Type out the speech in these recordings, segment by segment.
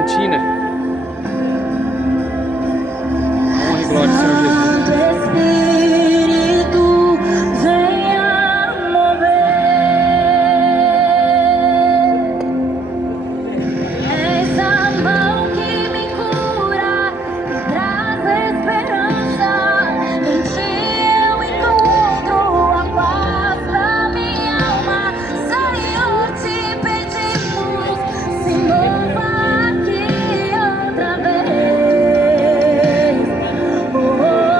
Diamantina. Honra e glória ao Senhor Jesus. Espírito, venha mover. Essa mão que me cura e traz esperança. Em ti eu encontro a paz da minha alma. Senhor, te pedimos, se mova aqui outra vez. Oh, oh, oh.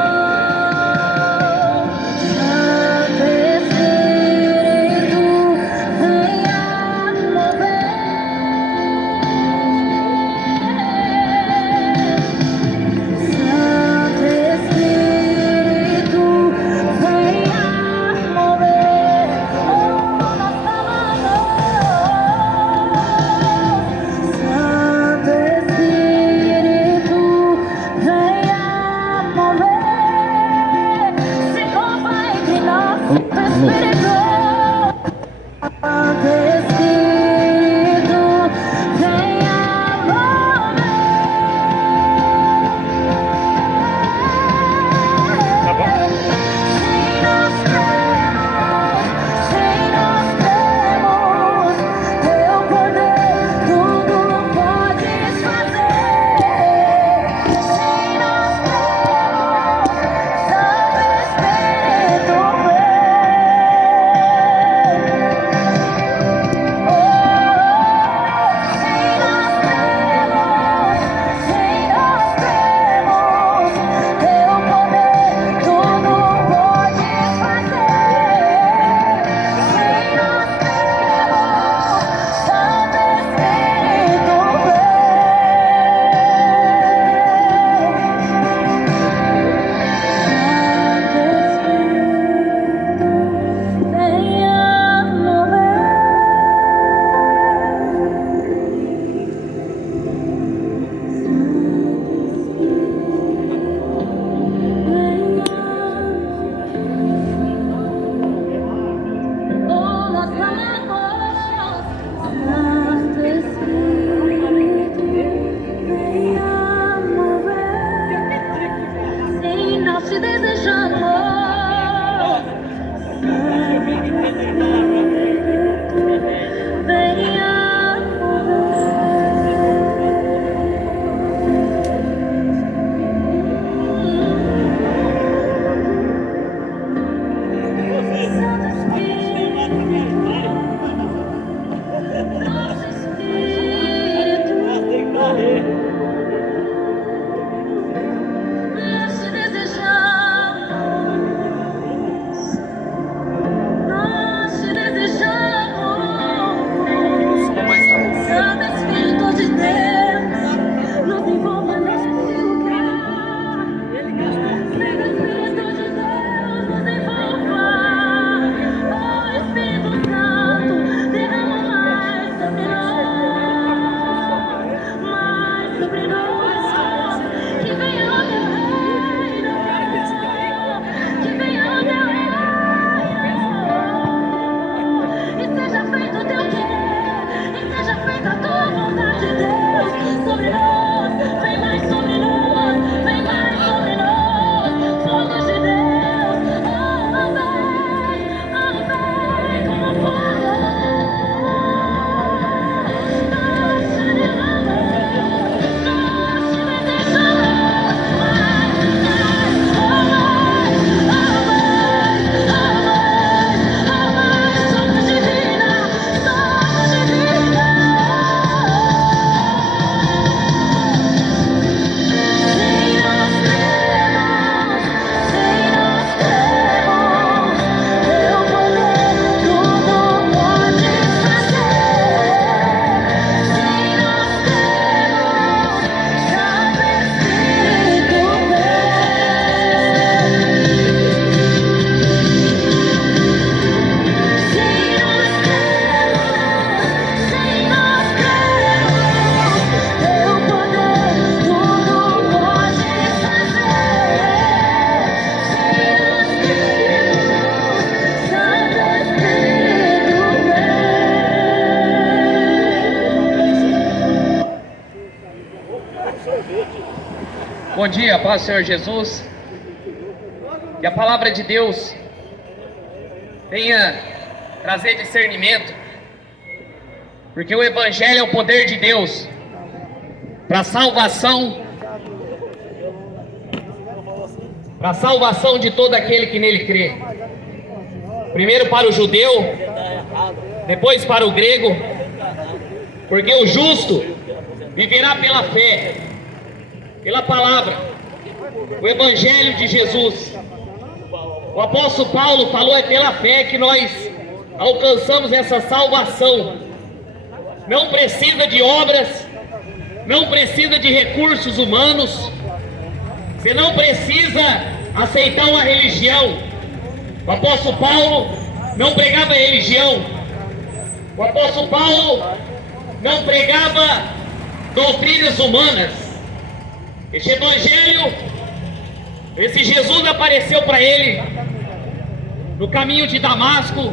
Bom dia, paz do Senhor Jesus. Que a palavra de Deus venha trazer discernimento, porque o Evangelho é o poder de Deus para a salvação de todo aquele que nele crê. Primeiro para o judeu, depois para o grego, porque o justo viverá pela fé, pela palavra, o Evangelho de Jesus. O apóstolo Paulo falou: é pela fé que nós alcançamos essa salvação. Não precisa de obras, não precisa de recursos humanos, você não precisa aceitar uma religião. O apóstolo Paulo não pregava religião, o apóstolo Paulo não pregava doutrinas humanas. Este Evangelho, esse Jesus apareceu para ele no caminho de Damasco,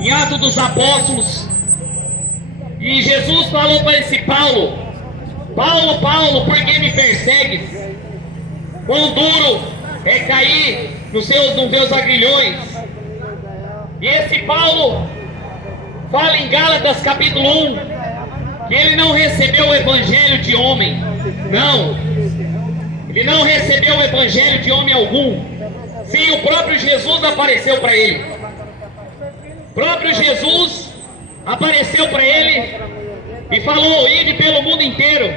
em Atos dos Apóstolos, e Jesus falou para esse Paulo: Paulo, Paulo, por que me persegues? Quão duro é cair nos meus agrilhões. E esse Paulo fala em Gálatas capítulo 1 que ele não recebeu o evangelho de homem. Não, ele não recebeu o evangelho de homem algum. Sim, o próprio Jesus apareceu para ele. O próprio Jesus apareceu para ele e falou: ide pelo mundo inteiro,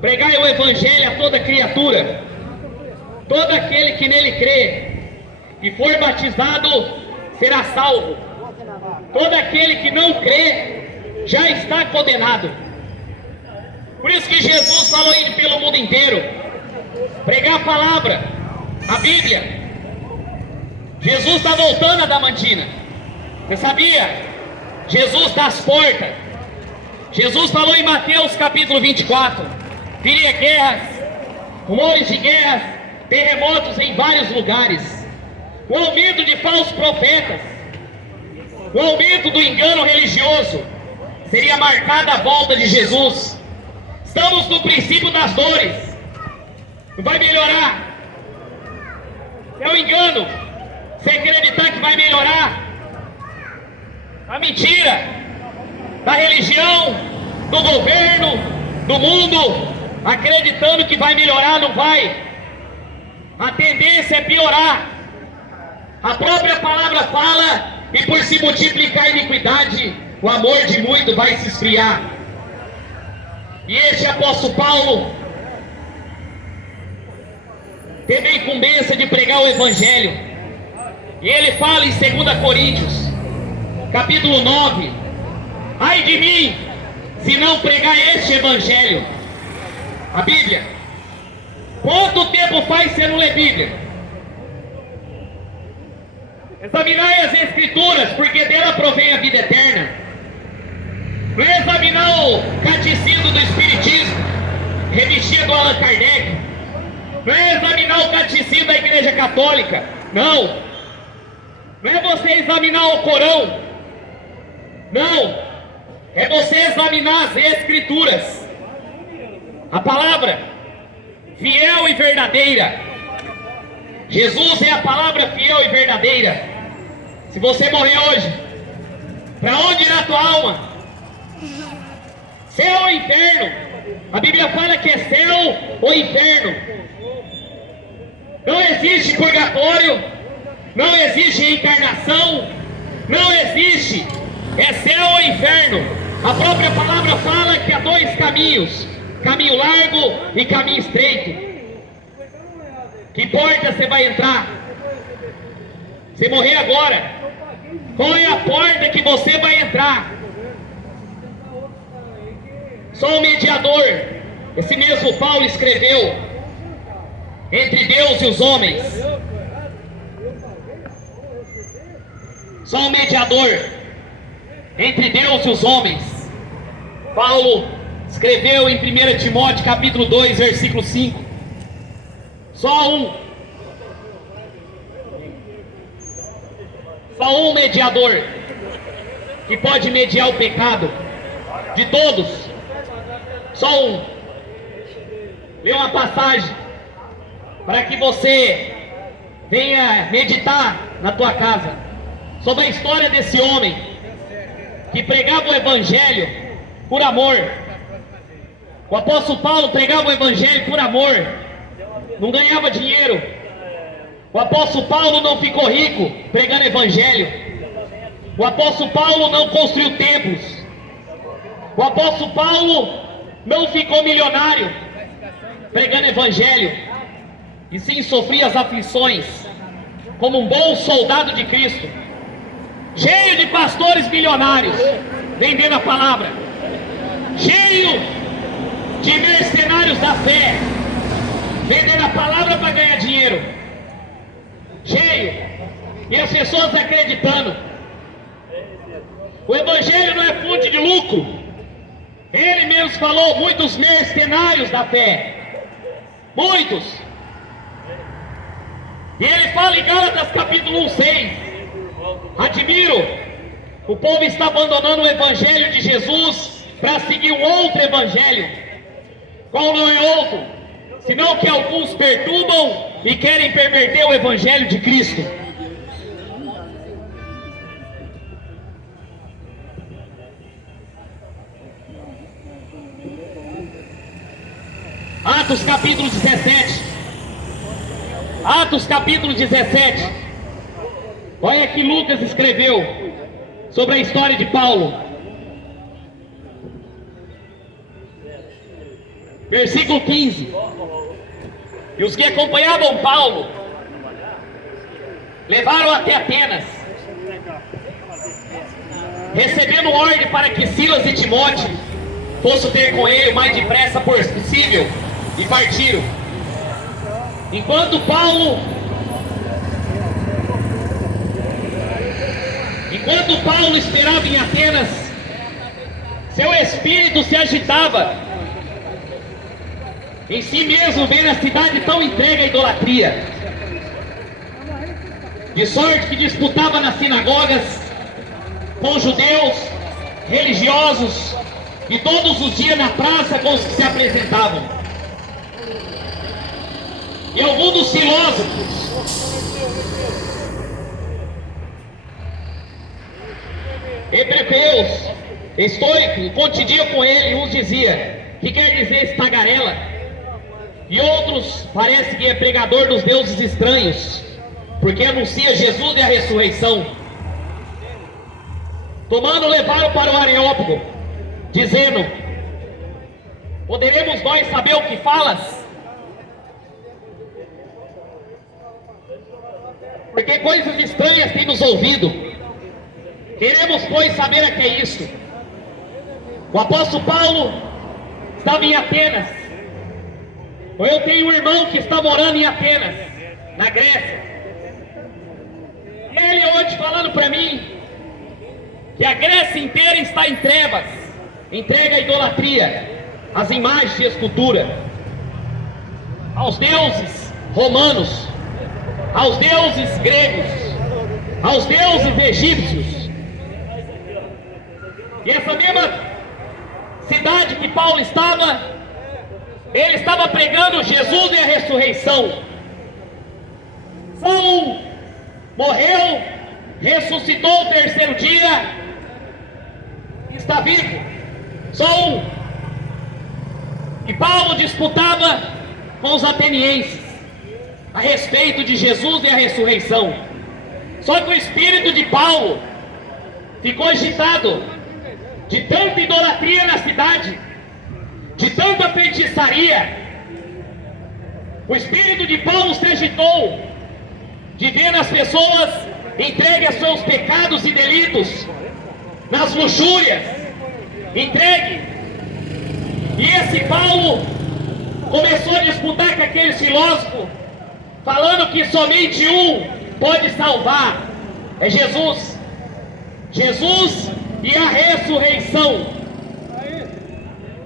pregai o evangelho a toda criatura. Todo aquele que nele crê e for batizado será salvo. Todo aquele que não crê já está condenado. Por isso que Jesus falou: ide pelo mundo inteiro, pregar a palavra, a Bíblia. Jesus está voltando a Damantina. Você sabia? Jesus está às portas. Jesus falou em Mateus capítulo 24: viria guerras, rumores de guerras, terremotos em vários lugares, o aumento de falsos profetas, o aumento do engano religioso. Seria marcada a volta de Jesus. Estamos no princípio das dores. Não vai melhorar. É um engano você acreditar que vai melhorar. A mentira da religião, do governo, do mundo, acreditando que vai melhorar, não vai. A tendência é piorar. A própria palavra fala: e por se multiplicar a iniquidade, o amor de muito vai se esfriar. E este apóstolo Paulo teve a incumbência de pregar o Evangelho. E ele fala em 2 Coríntios capítulo 9: ai de mim, se não pregar este Evangelho. A Bíblia. Quanto tempo faz você não lê Bíblia? Examinai as Escrituras, porque dela provém a vida eterna. Não é examinar o catecismo do Espiritismo, revistinha do Allan Kardec. Não é examinar o catecismo da Igreja Católica. Não. Não é você examinar o Corão. Não. É você examinar as Escrituras. A palavra fiel e verdadeira. Jesus é a palavra fiel e verdadeira. Se você morrer hoje, para onde irá a tua alma? Céu ou inferno? A Bíblia fala que é céu ou inferno. Não existe purgatório, não existe reencarnação, não existe. É céu ou inferno. A própria palavra fala que há dois caminhos: caminho largo e caminho estreito. Que porta você vai entrar? Se morrer agora, qual é a porta que você vai entrar? Só o mediador. Esse mesmo Paulo escreveu: entre Deus e os homens. Só o mediador entre Deus e os homens. Paulo escreveu em 1 Timóteo capítulo 2, versículo 5. Só um mediador que pode mediar o pecado de todos. Só um. Lê uma passagem para que você venha meditar na tua casa sobre a história desse homem que pregava o evangelho por amor. O apóstolo Paulo pregava o evangelho por amor, não ganhava dinheiro. O apóstolo Paulo não ficou rico pregando evangelho. O apóstolo Paulo não construiu templos. O apóstolo Paulo não ficou milionário pregando evangelho, e sim sofria as aflições como um bom soldado de Cristo, cheio de pastores milionários vendendo a palavra, cheio de mercenários da fé vendendo a palavra para ganhar dinheiro, cheio, e as pessoas acreditando. O evangelho não é fonte de lucro. Ele mesmo falou, muitos mercenários da fé, muitos. E ele fala em Gálatas capítulo 1:6, admiro, o povo está abandonando o evangelho de Jesus para seguir um outro evangelho. Qual não é outro? Senão que alguns perturbam e querem perverter o evangelho de Cristo. Atos capítulo 17. Atos capítulo 17. Olha que Lucas escreveu sobre a história de Paulo. Versículo 15. E os que acompanhavam Paulo levaram até Atenas, recebendo ordem para que Silas e Timóteo fossem ter com ele o mais depressa possível, e partiram. Enquanto Paulo esperava em Atenas, seu espírito se agitava em si mesmo, vendo a cidade tão entregue à idolatria, de sorte que disputava nas sinagogas com judeus religiosos, e todos os dias na praça com os que se apresentavam. E alguns dos filósofos hebreus, estoicos, contendiam com ele, e uns dizia: que quer dizer esse tagarela? E outros, parece que é pregador dos deuses estranhos, porque anuncia Jesus e a ressurreição. Tomando, levaram para o Areópago, dizendo: poderemos nós saber o que falas? Porque coisas estranhas tem nos ouvido. Queremos, pois, saber a que é isto. O apóstolo Paulo estava em Atenas. Eu tenho um irmão que está morando em Atenas, na Grécia. Ele hoje falando para mim que a Grécia inteira está em trevas, entregue à idolatria, às imagens de escultura, aos deuses romanos, aos deuses gregos, aos deuses egípcios. E essa mesma cidade que Paulo estava, ele estava pregando Jesus e a ressurreição. Só um morreu, ressuscitou o terceiro dia, está vivo. Só um. E Paulo disputava com os atenienses a respeito de Jesus e a ressurreição. Só que o espírito de Paulo ficou agitado de tanta idolatria na cidade, de tanta feitiçaria. O espírito de Paulo se agitou de ver as pessoas entregues a seus pecados e delitos, nas luxúrias, entregue. E esse Paulo começou a disputar com aqueles filósofos, falando que somente um pode salvar, é Jesus. Jesus e a ressurreição.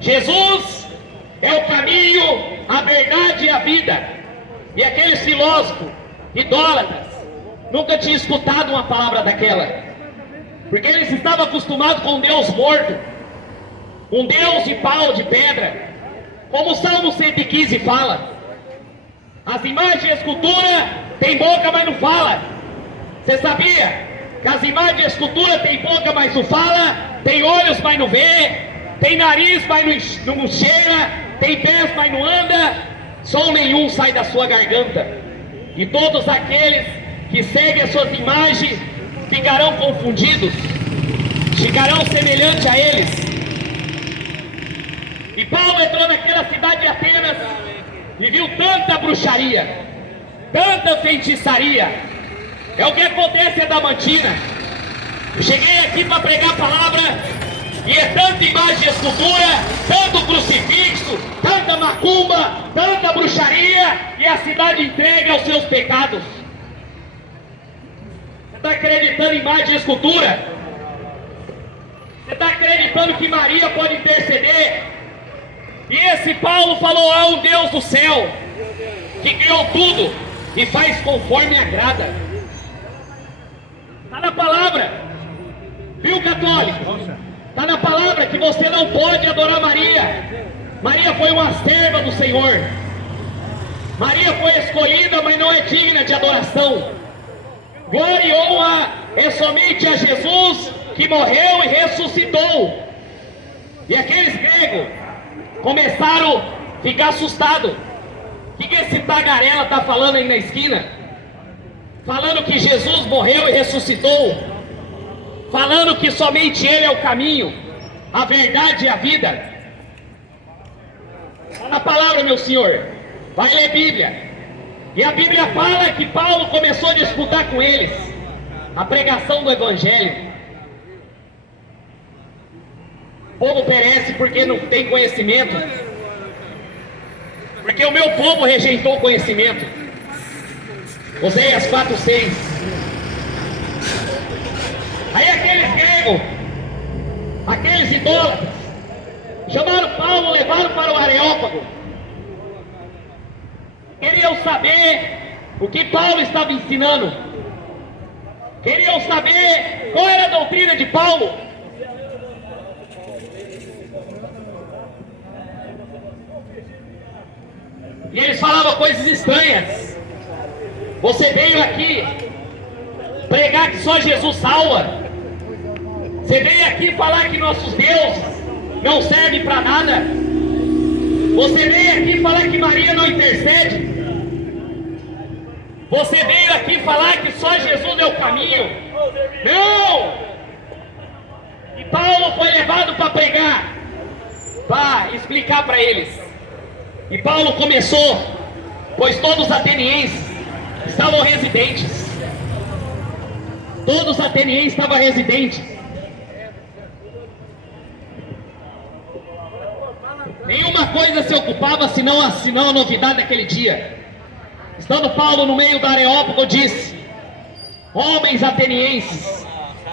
Jesus é o caminho, a verdade e a vida. E aqueles filósofos idólatras nunca tinham escutado uma palavra daquela, porque eles estavam acostumados com um Deus morto, um Deus de pau, de pedra, como o Salmo 115 fala. As imagens de escultura têm boca, mas não fala. Você sabia que as imagens de escultura têm boca, mas não fala? Tem olhos, mas não vê? Tem nariz, mas não cheira? Tem pés, mas não anda? Som nenhum sai da sua garganta. E todos aqueles que seguem as suas imagens ficarão confundidos, ficarão semelhantes a eles. E Paulo entrou naquela cidade de Atenas e viu tanta bruxaria, tanta feitiçaria. É o que acontece em Adamantina. Eu cheguei aqui para pregar a palavra e é tanta imagem de escultura, tanto crucifixo, tanta macumba, tanta bruxaria, e a cidade entregue aos seus pecados. Você está acreditando em imagem de escultura? Você está acreditando que Maria pode interceder? E esse Paulo falou: há um Deus do céu que criou tudo e faz conforme agrada. Está na palavra, viu, católico? Está na palavra que você não pode adorar Maria. Maria foi uma serva do Senhor. Maria foi escolhida, mas não é digna de adoração. Glória e honra é somente a Jesus, que morreu e ressuscitou. E aqueles gregos começaram a ficar assustados. O que esse tagarela está falando aí na esquina? Falando que Jesus morreu e ressuscitou. Falando que somente Ele é o caminho, a verdade e a vida. Está na palavra, meu senhor. Vai ler Bíblia. E a Bíblia fala que Paulo começou a disputar com eles a pregação do Evangelho. O povo perece porque não tem conhecimento. Porque o meu povo rejeitou o conhecimento. Oséias 4:6. Aí aqueles gregos, aqueles idólatras, chamaram Paulo, levaram para o Areópago. Queriam saber o que Paulo estava ensinando. Queriam saber qual era a doutrina de Paulo. E eles falavam coisas estranhas. Você veio aqui pregar que só Jesus salva. Você veio aqui falar que nossos deuses não servem para nada. Você veio aqui falar que Maria não intercede. Você veio aqui falar que só Jesus é o caminho. Não! E Paulo foi levado para pregar, para explicar para eles. E Paulo começou, pois todos os atenienses estavam residentes. Todos os atenienses estavam residentes. Nenhuma coisa se ocupava senão a novidade daquele dia. Estando Paulo no meio do Areópago, disse: homens atenienses,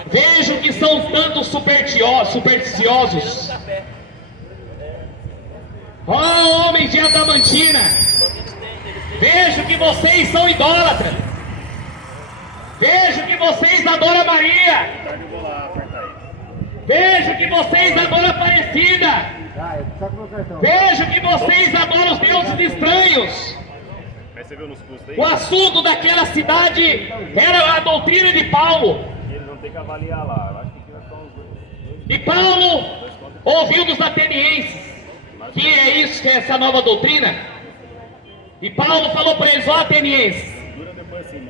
vejo que são tanto supersticiosos. Ó homens de Adamantina, vejo que vocês são idólatras. Vejo que vocês adoram Maria. Vejo que vocês adoram Aparecida. Vejo que vocês adoram os deuses estranhos. O assunto daquela cidade era a doutrina de Paulo. E Paulo ouviu dos atenienses que é isso, que é essa nova doutrina. E Paulo falou para eles: ó atenienses,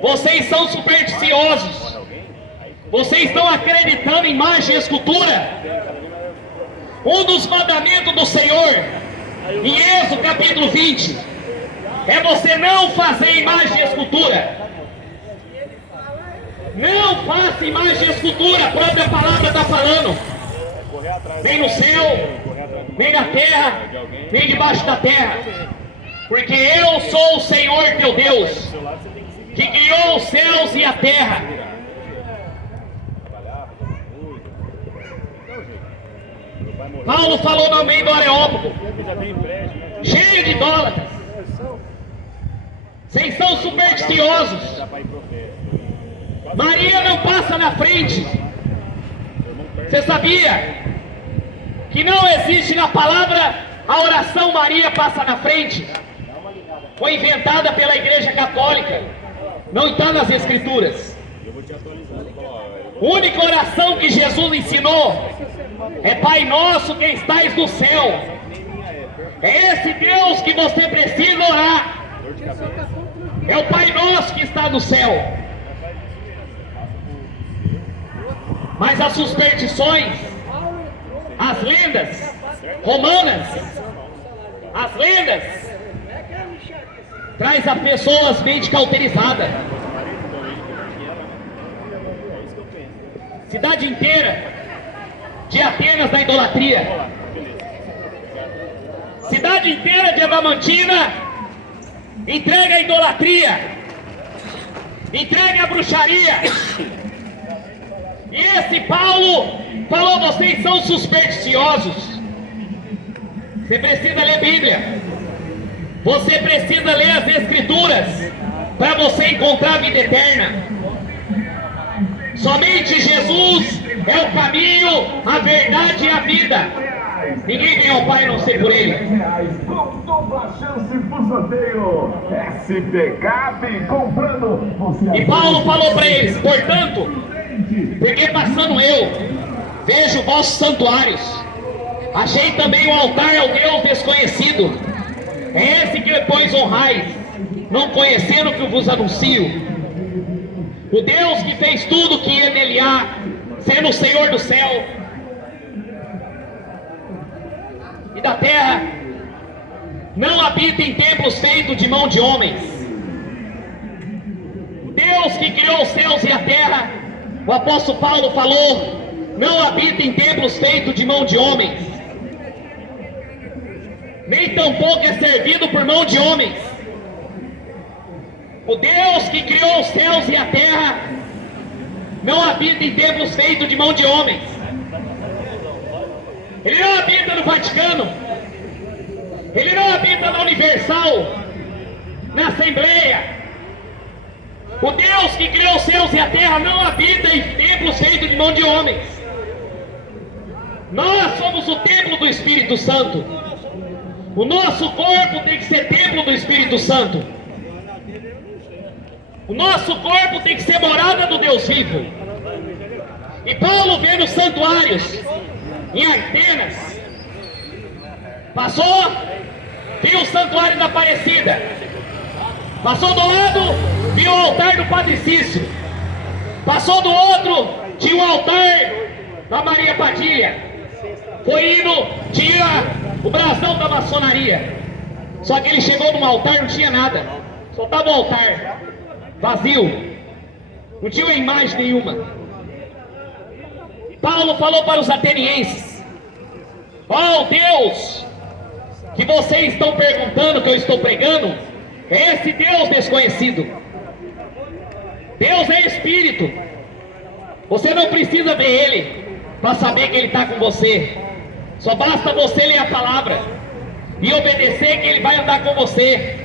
vocês são supersticiosos. Vocês estão acreditando em imagem e escultura. Um dos mandamentos do Senhor, em Êxodo capítulo 20, é você não fazer imagem e escultura. Não faça imagem e escultura. A própria palavra está falando. Nem no céu, nem na terra, nem debaixo da terra. Porque eu sou o Senhor teu Deus, que criou os céus e a terra. Paulo falou no meio do Areópago, cheio de idólatras. Vocês são supersticiosos. Maria não passa na frente. Você sabia que não existe na palavra a oração Maria passa na frente? foi inventada pela Igreja Católica, não está nas Escrituras. A única oração que Jesus ensinou é: Pai nosso que estais no céu. É esse Deus que você precisa orar. É o Pai nosso que está no céu. Mas as superstições, as lendas romanas, as lendas, traz a pessoas mente cauterizada. Cidade inteira de Atenas na idolatria. Cidade inteira de Adamantina entrega a idolatria, entrega a bruxaria. E esse Paulo falou: vocês são supersticiosos. Você precisa ler Bíblia. Você precisa ler as Escrituras para você encontrar a vida eterna. Somente Jesus é o caminho, a verdade e a vida. Ninguém vem ao Pai a não ser por Ele. Com dupla chance pro sorteio. SPCap comprando. E Paulo falou para eles: portanto, porque passando eu vejo vossos santuários, achei também o altar ao Deus desconhecido. É esse que depois honrais, não conhecendo o que eu vos anuncio. O Deus que fez tudo que nele há, sendo o Senhor do céu e da terra, não habita em templos feitos de mão de homens. O Deus que criou os céus e a terra, o apóstolo Paulo falou, não habita em templos feitos de mão de homens, nem tampouco é servido por mão de homens. O Deus que criou os céus e a terra não habita em templos feitos de mão de homens. Ele não habita no Vaticano. Ele não habita na Universal, na Assembleia. O Deus que criou os céus e a terra não habita em templos feitos de mão de homens. Nós somos o templo do Espírito Santo. O nosso corpo tem que ser templo do Espírito Santo. O nosso corpo tem que ser morada do Deus vivo. E Paulo vê nos santuários em Atenas, passou, viu o santuário da Aparecida, passou do lado, viu o altar do Padre Cícero, passou do outro, tinha o altar da Maria Padilha, foi indo, tinha o brasão da maçonaria. Só que ele chegou num altar, não tinha nada, só estava o altar vazio, não tinha uma imagem nenhuma. Paulo falou para os atenienses: ó Deus que vocês estão perguntando, que eu estou pregando, é esse Deus desconhecido. Deus é Espírito. Você não precisa ver Ele para saber que Ele está com você. Só basta você ler a palavra e obedecer, que Ele vai andar com você.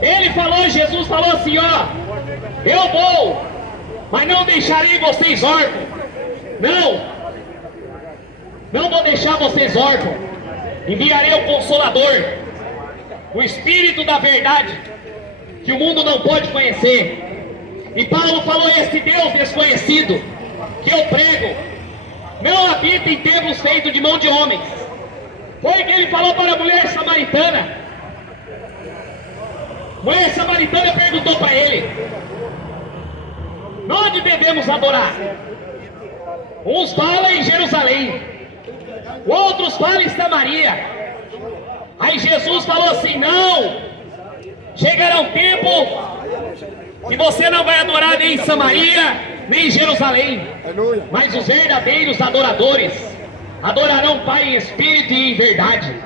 Ele falou, Jesus falou assim: ó, eu vou, mas não deixarei vocês órfãos. Não vou deixar vocês órfãos. Enviarei o Consolador, o Espírito da verdade, que o mundo não pode conhecer. E Paulo falou: esse Deus desconhecido que eu prego não habita em templos feitos de mão de homens. Foi o que ele falou para a mulher samaritana. A mulher samaritana perguntou para ele: onde devemos adorar? Uns falam em Jerusalém, outros falam em Samaria. Aí Jesus falou assim: não, chegará um tempo que você não vai adorar nem em Samaria, nem em Jerusalém, mas os verdadeiros adoradores adorarão o Pai em espírito e em verdade.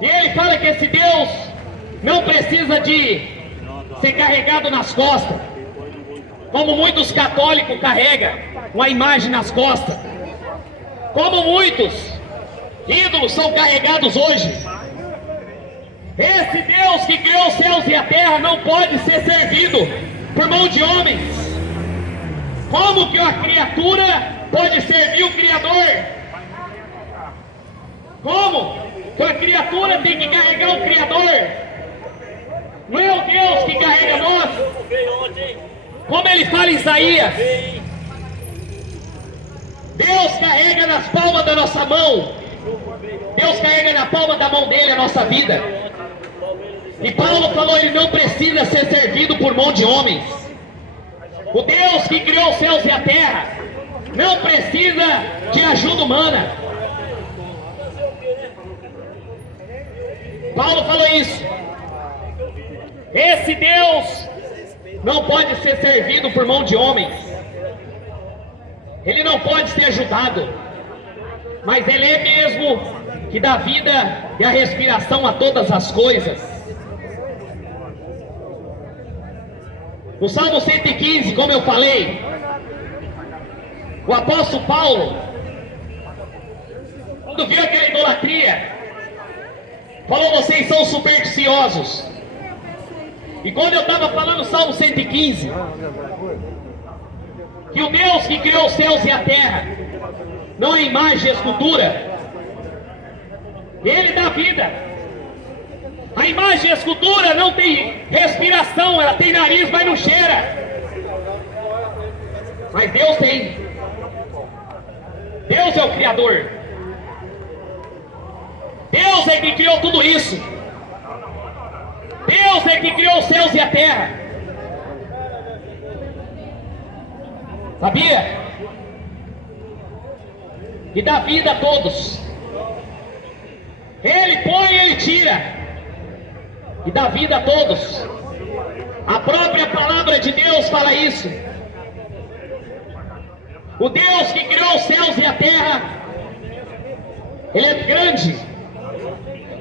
E ele fala que esse Deus não precisa de ser carregado nas costas, como muitos católicos carregam uma imagem nas costas, como muitos ídolos são carregados hoje. Esse Deus que criou os céus e a terra não pode ser servido por mão de homens. Como que uma criatura pode servir o Criador? Como que a criatura tem que carregar o Criador? Não é o Deus que carrega nós? Como ele fala em Isaías, Deus carrega nas palmas da nossa mão. Deus carrega na palma da mão dele a nossa vida. E Paulo falou, ele não precisa ser servido por mão de homens. O Deus que criou os céus e a terra não precisa de ajuda humana. Paulo falou isso. Esse Deus não pode ser servido por mão de homens. Ele não pode ser ajudado. Mas ele é mesmo que dá vida e a respiração a todas as coisas. No Salmo 115, como eu falei, o apóstolo Paulo, quando viu aquela idolatria, falou, vocês são supersticiosos. E quando eu estava falando Salmo 115, que o Deus que criou os céus e a terra, não é imagem e escultura, Ele dá vida. A imagem e a escultura não tem respiração, ela tem nariz, mas não cheira. Mas Deus tem. Deus é o Criador. Deus é que criou tudo isso. Deus é que criou os céus e a terra. Sabia? E dá vida a todos. Ele põe e ele tira. E dá vida a todos. A própria palavra de Deus fala isso. O Deus que criou os céus e a terra, Ele é grande.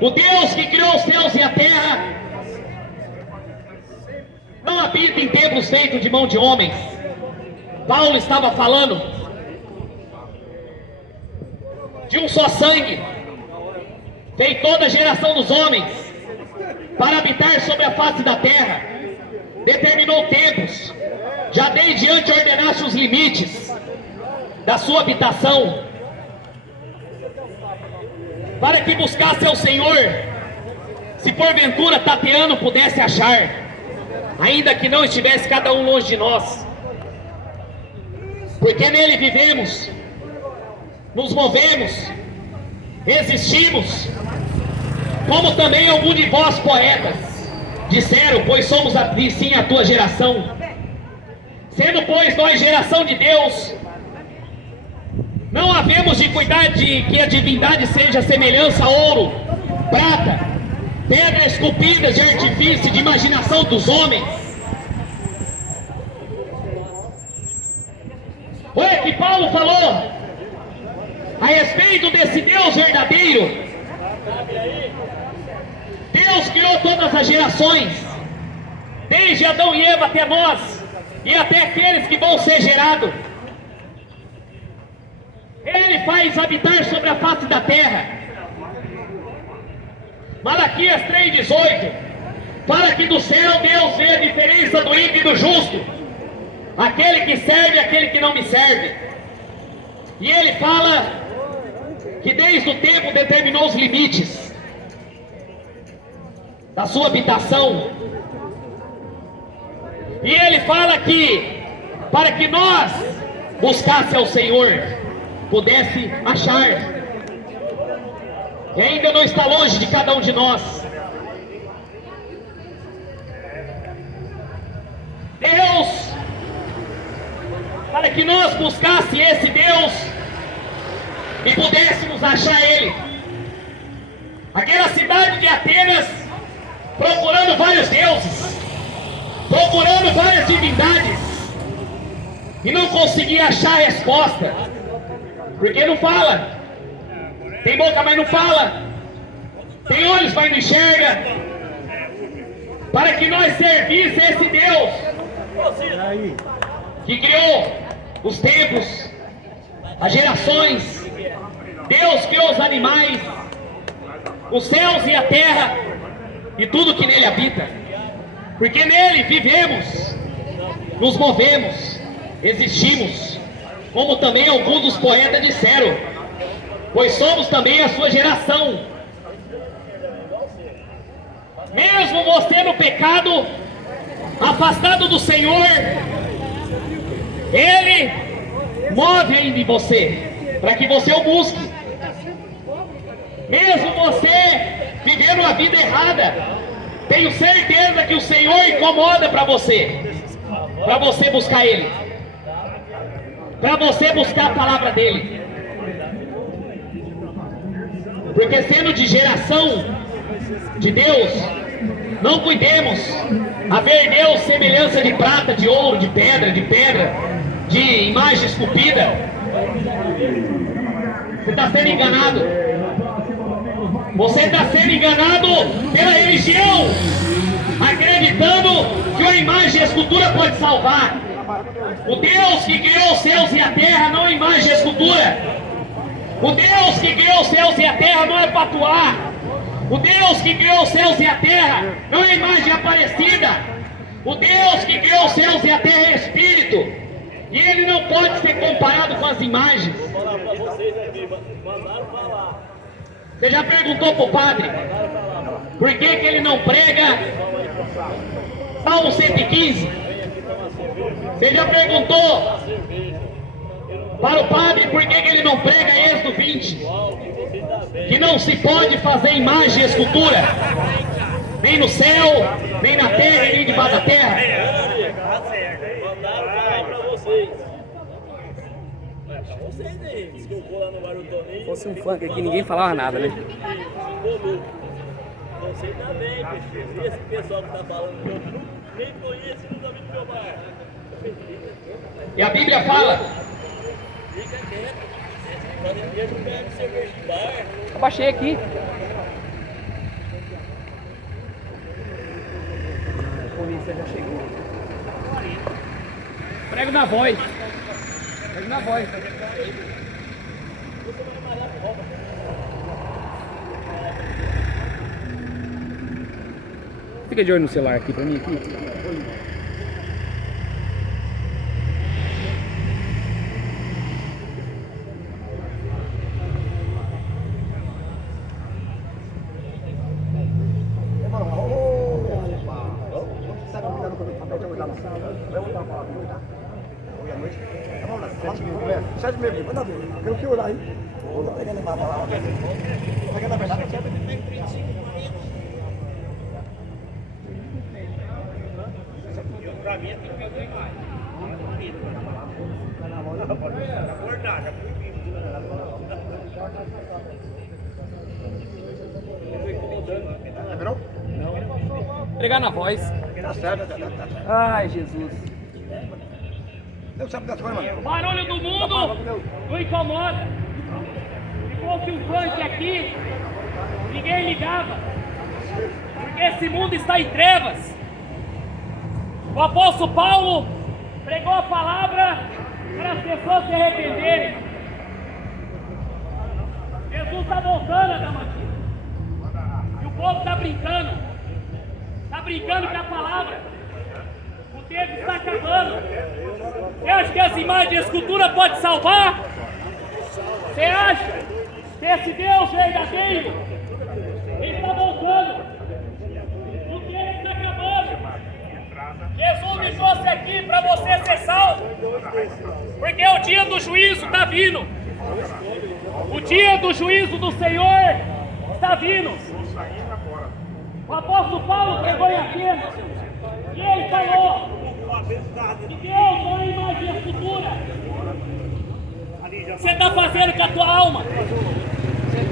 O Deus que criou os céus e a terra não habita em templos feitos de mão de homens. Paulo estava falando de um só sangue, fez toda a geração dos homens para habitar sobre a face da terra, determinou tempos, já desde antes ordenaste os limites da sua habitação, para que buscasse ao Senhor, se porventura tateando pudesse achar, ainda que não estivesse cada um longe de nós, porque nele vivemos, nos movemos, existimos, como também alguns de vós poetas disseram, pois somos sim a tua geração. Sendo pois nós geração de Deus, não havemos de cuidar de que a divindade seja semelhança a ouro, prata, pedras esculpidas de artifício, de imaginação dos homens. Olha que Paulo falou a respeito desse Deus verdadeiro. Deus criou todas as gerações, desde Adão e Eva até nós, e até aqueles que vão ser gerados. Ele faz habitar sobre a face da terra. Malaquias 3,18 fala que do céu Deus vê a diferença do ímpio e do justo, aquele que serve e aquele que não me serve. E ele fala que desde o tempo determinou os limites da sua habitação. E ele fala que para que nós buscasse ao Senhor, pudesse achar. E ainda não está longe de cada um de nós. Deus, para que nós buscasse esse Deus e pudéssemos achar Ele. Aquela cidade de Atenas, procurando vários deuses, procurando várias divindades, e não conseguia achar a resposta, porque não fala. Tem boca, mas não fala. Tem olhos, mas não enxerga. Para que nós servisse esse Deus que criou os tempos, as gerações. Deus criou os animais, os céus e a terra e tudo que nele habita. Porque nele vivemos, nos movemos, existimos. Como também alguns dos poetas disseram, pois somos também a sua geração. Mesmo você no pecado, afastado do Senhor, Ele move ainda em você, para que você o busque. Mesmo você vivendo uma vida errada, tenho certeza que o Senhor incomoda para você buscar Ele, para você buscar a palavra dEle. Porque sendo de geração de Deus, não cuidemos a ver Deus semelhança de prata, de ouro, de pedra, de imagem esculpida. Você está sendo enganado. Você está sendo enganado pela religião, acreditando que uma imagem e escultura pode salvar. O Deus que criou os céus e a terra não é imagem e escultura. O Deus que criou os céus e a terra não é patuá. O Deus que criou os céus e a terra não é imagem aparecida. O Deus que criou os céus e a terra é Espírito. E Ele não pode ser comparado com as imagens. Você já perguntou para o padre por que ele não prega Salmo 115? Você já perguntou para o padre por que ele não prega Êxodo 20? Que não se pode fazer imagem e escultura, nem no céu, nem na terra, nem debaixo da terra. Se fosse um funk aqui, ninguém falava nada, né? Você também, esse pessoal que tá falando, eu nem conheço, nunca vi no meu bar. E a Bíblia fala. Fica quieto, esse não bebe cerveja de bar. Abaixei aqui. A polícia já chegou. Prego na voz. Prego na voz. Fica de olho no celular aqui pra mim aqui. Pregar na voz. Ai, Jesus. O barulho do mundo não incomoda. Se fosse um funk aqui, ninguém ligava. Porque esse mundo está em trevas. O apóstolo Paulo pregou a palavra para as pessoas se arrependerem. Jesus está voltando, Adamantina. E o povo está brincando. Está brincando com a palavra. O tempo está acabando. Você acha que as imagens de escultura podem salvar? Você acha que esse Deus verdadeiro, Ele está voltando? O tempo está acabando. Jesus me trouxe aqui para você ser salvo. Porque o dia do juízo está vindo. O dia do juízo do Senhor está vindo. O apóstolo Paulo pregou em Atenas e ele falou que Deus não é imagem e escultura. Você está fazendo com a tua alma?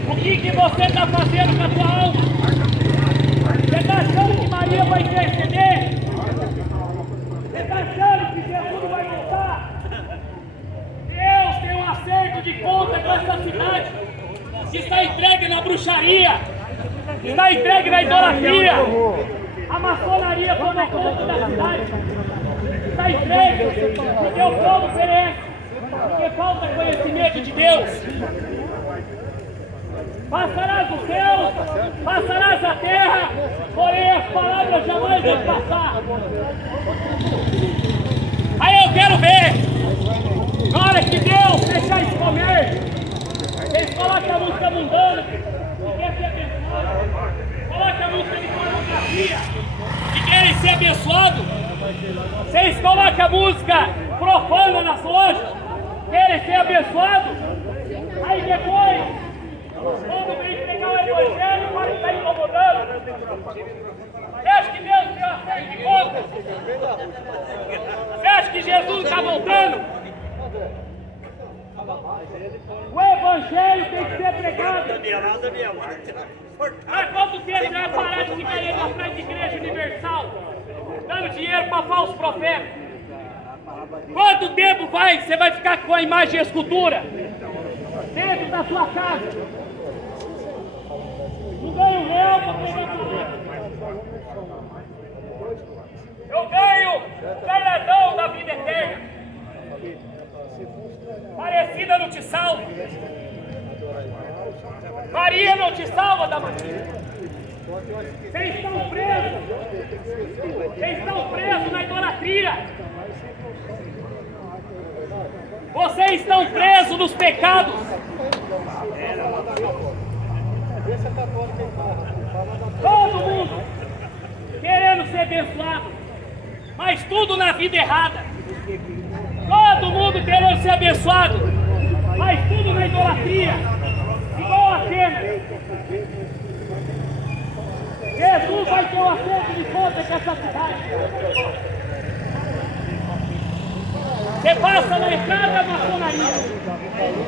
O que você está fazendo com a tua alma? Você está achando que Maria vai interceder? Você está achando que Jesus vai voltar? Deus tem um acerto de conta com essa cidade que está entregue na bruxaria. Está entregue na idolatria. A maçonaria toma conta da cidade. Está entregue porque o povo perece. Porque falta conhecimento de Deus. Passarás o céu, passarás a terra, porém as palavras jamais vão passar. Aí eu quero ver, na hora que Deus deixar eles comer, eles falam coloca a música mundana, que quer ser abençoado. Coloca a música de pornografia, que querem ser abençoados. Vocês colocam a música profana nas lojas, querem ser abençoados. Aí depois, quando vem pregar o evangelho, para estar incomodando. Você acha que Deus tem uma série de contas? Você acha que Jesus está voltando? O evangelho tem que ser pregado. Mas quanto tempo você vai parar de ficar indo atrás de igreja universal, dando dinheiro para falsos profetas? Quanto tempo você vai ficar com a imagem e a escultura dentro da sua casa? Não ganho real para pregar palavra. Eu ganho o galardão da vida eterna. Parecida não te salva. Maria não te salva da Maria. Vocês estão presos. Vocês estão presos na idolatria. Vocês estão presos nos pecados. Todo mundo querendo ser abençoado, mas tudo na vida errada. Todo mundo querendo ser abençoado, mas tudo na idolatria, igual a pena. Jesus vai ter um acerto de conta com essa cidade. Você passa na entrada da maçonaria,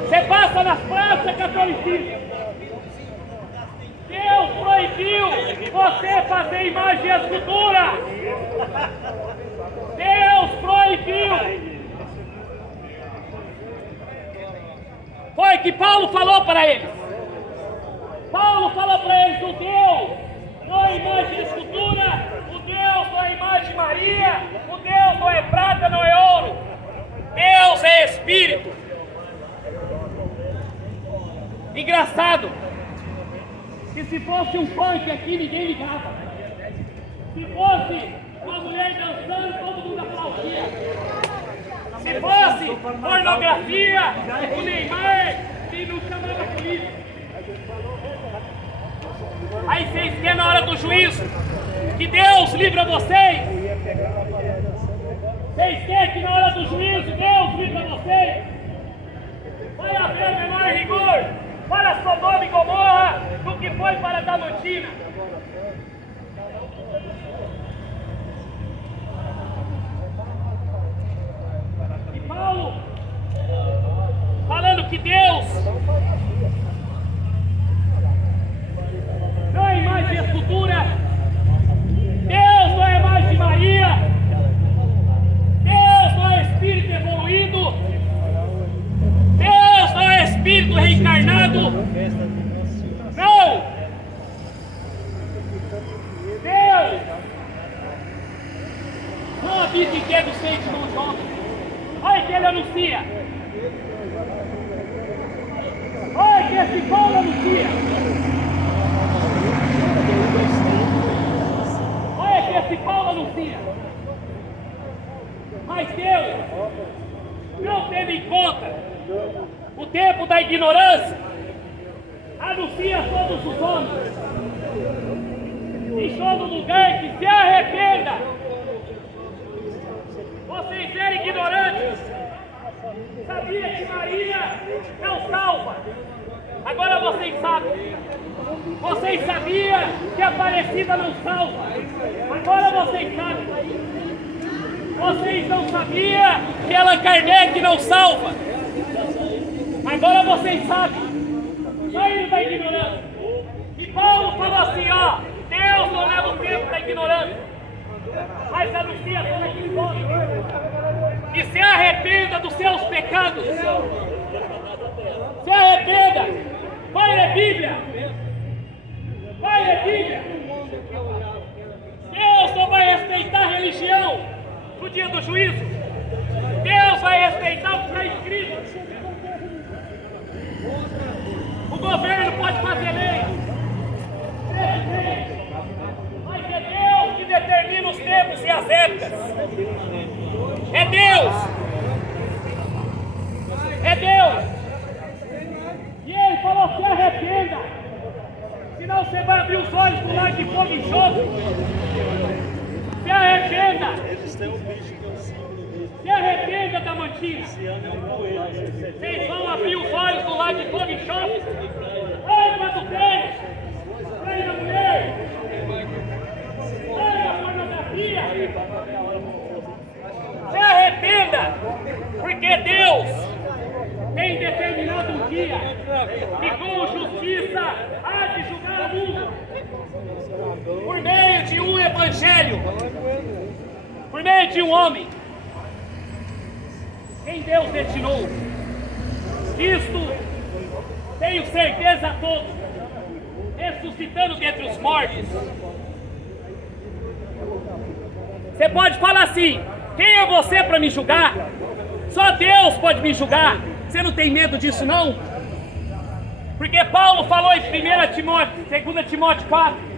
você passa nas praças catolicistas. Deus proibiu você fazer imagem e escultura. Deus proibiu. Foi que Paulo falou para eles. Paulo falou para eles: o Deus não é imagem e escultura, o Deus não é imagem de Maria, o Deus não é prata, não é ouro. Deus é Espírito. Engraçado que se fosse um funk aqui, ninguém ligava. Se fosse uma mulher dançando, todo mundo aplaudia. Se fosse pornografia, o Neymar, ele não chamava a polícia. Aí vocês querem na hora do juízo que Deus livra vocês. Vocês querem que na hora do juízo Deus livra vocês. Vai haver menor rigor para Sodoma e Gomorra do que foi para Damantina. E Paulo falando que Deus não é imagem de escultura, Deus não é imagem de Maria, Deus não é espírito evoluído, Deus não é espírito reencarnado. Não! Deus não habita em que é do seio de mãos homens. Olha que ele anuncia. Olha que esse Paulo anuncia. Olha que esse Paulo anuncia. Mas Deus, não tendo em conta o tempo da ignorância, anuncia a todos os homens em todo lugar que se arrependa. Vocês eram ignorantes, sabia que Maria não salva. Agora vocês sabem. Vocês sabiam que a Aparecida não salva. Agora vocês sabem. Vocês não sabiam que Allan Kardec não salva. Agora vocês sabem. Saindo da ignorância. E Paulo falou assim, ó, Deus não leva o tempo da ignorância, mas anuncia todo aquele homem que se arrependa dos seus pecados. Se arrependa. Vai ler Bíblia. Vai ler Bíblia. Deus não vai respeitar a religião no dia do juízo. Deus vai respeitar o que está escrito. O governo pode fazer lei, mas é Deus que determina os tempos e as épocas. É Deus. É Deus. E ele falou certo. você vai abrir os olhos com lago de fogo e enxofre. Se arrependa. Eles têm um bicho que é o símbolo deles. Se arrependa da mantinha. Esse ano é um coelho. Vocês vão abrir os olhos do lago de fogo e enxofre. Arma do crente. Freia da mulher. Arma da pornografia. Se arrependa. Porque Deus tem determinado um dia que com justiça há de julgar o mundo por meio de um evangelho, por meio de um homem, quem Deus destinou. Cristo, tenho certeza toda, ressuscitando dentre os mortos. Você pode falar assim: quem é você para me julgar? Só Deus pode me julgar. Você não tem medo disso, não? Porque Paulo falou em 2 Timóteo 4: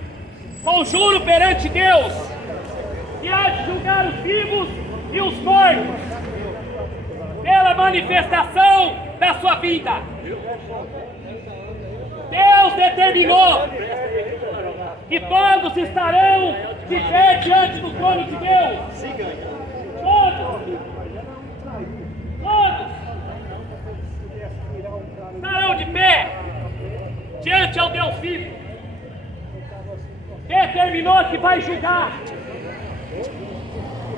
conjuro perante Deus que há de julgar os vivos e os mortos pela manifestação da sua vida. Deus determinou que todos estarão de pé diante do trono de Deus. Todos estarão de pé diante ao Deus vivo. Determinou que vai julgar.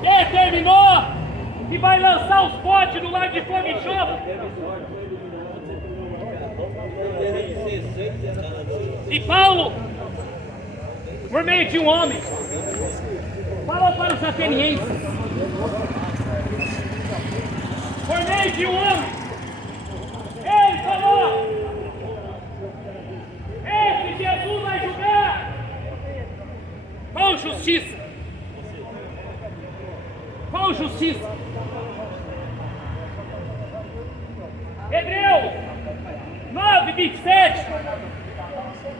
Determinou que vai lançar os botes no lago de fogo e enxofre. E Paulo, por meio de um homem, falou para os atenienses. Por meio de um homem, ele falou: esse Jesus vai julgar com justiça. Com justiça. Hebreus 9:27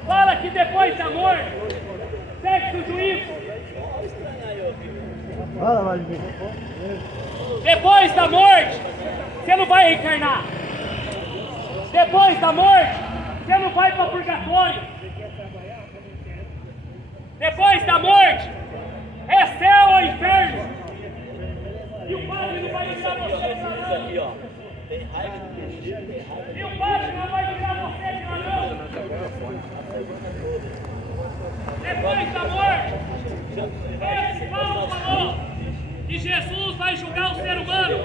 fala que depois da morte segue o juízo. Depois da morte, você não vai reencarnar. Depois da morte, você não vai para o purgatório. Depois da morte, é céu ou inferno. E o padre não vai tirar você de lá, não. Tem raiva do peixe. E o padre não vai tirar você de lá, não. Depois da morte, esse Paulo falou que Jesus vai julgar o ser humano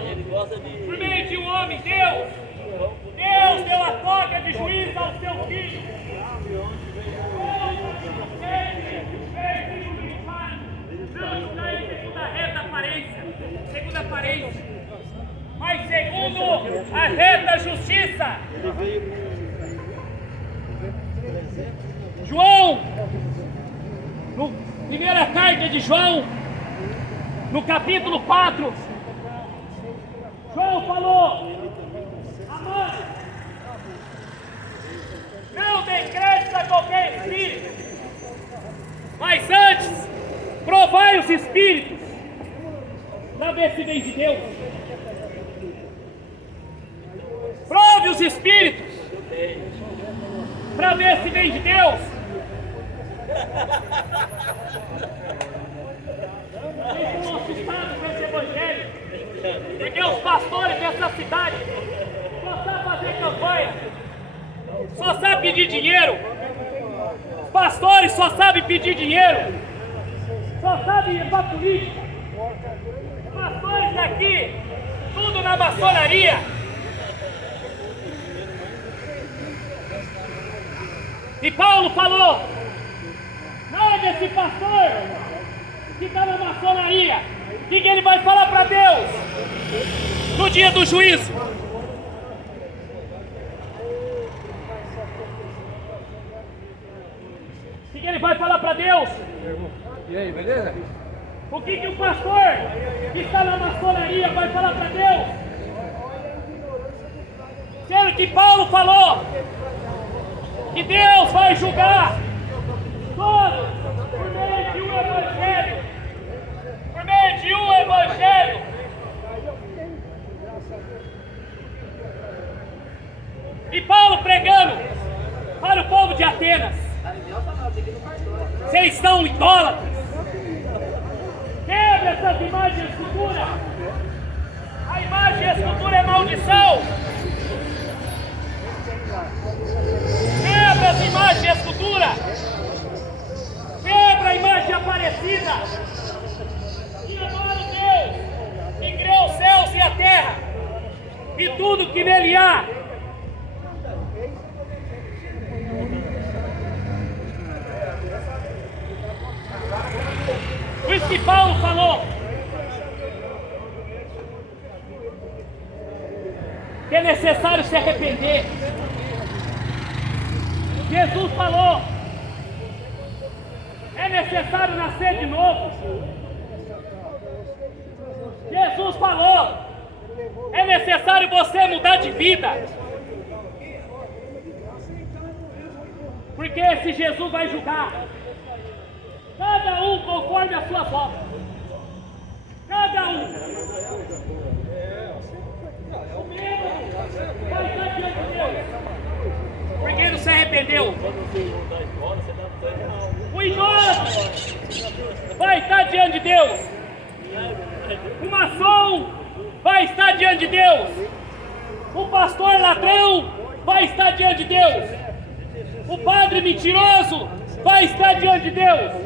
por meio de um homem, Deus. Deus deu a toga de juízo ao seu filho. Não julgar ele segundo a reta aparência, mas segundo a reta justiça. João, no primeira carta de João, no capítulo 4, João falou: amado, não dê crédito a qualquer espírito, mas antes provai os espíritos para ver se vem de Deus. Prove os espíritos para ver se vem de Deus. Vocês estão assustados com esse evangelho, porque os pastores dessa cidade só sabem fazer campanha, só sabem pedir dinheiro. Os pastores só sabem pedir dinheiro, só sabem ir para política. Os pastores aqui, tudo na maçonaria. E Paulo falou: não, desse pastor que está na maçonaria, o que ele vai falar para Deus no dia do juízo? O que ele vai falar para Deus? E aí, beleza? O que o pastor que está na maçonaria vai falar para Deus? Sendo que Paulo falou que Deus vai julgar todos por meio de um evangelho. Por meio de um evangelho. E Paulo pregando para o povo de Atenas. Vocês são idólatras. Quebra essas imagens e escultura. A imagem e a escultura é maldição. Quebra as imagens e a escultura. Quebra a imagem aparecida. E adora o Deus que criou os céus e a terra e tudo que nele há. Por isso que Paulo falou que é necessário se arrepender. Jesus falou: é necessário nascer de novo. Jesus falou: é necessário você mudar de vida. Porque esse Jesus vai julgar cada um conforme as suas obras. Cada um. O mesmo vai estar diante de Deus. Porque não se arrependeu. O idoso vai estar diante de Deus. O maçom vai estar diante de Deus. O pastor ladrão vai estar diante de Deus. O padre mentiroso vai estar diante de Deus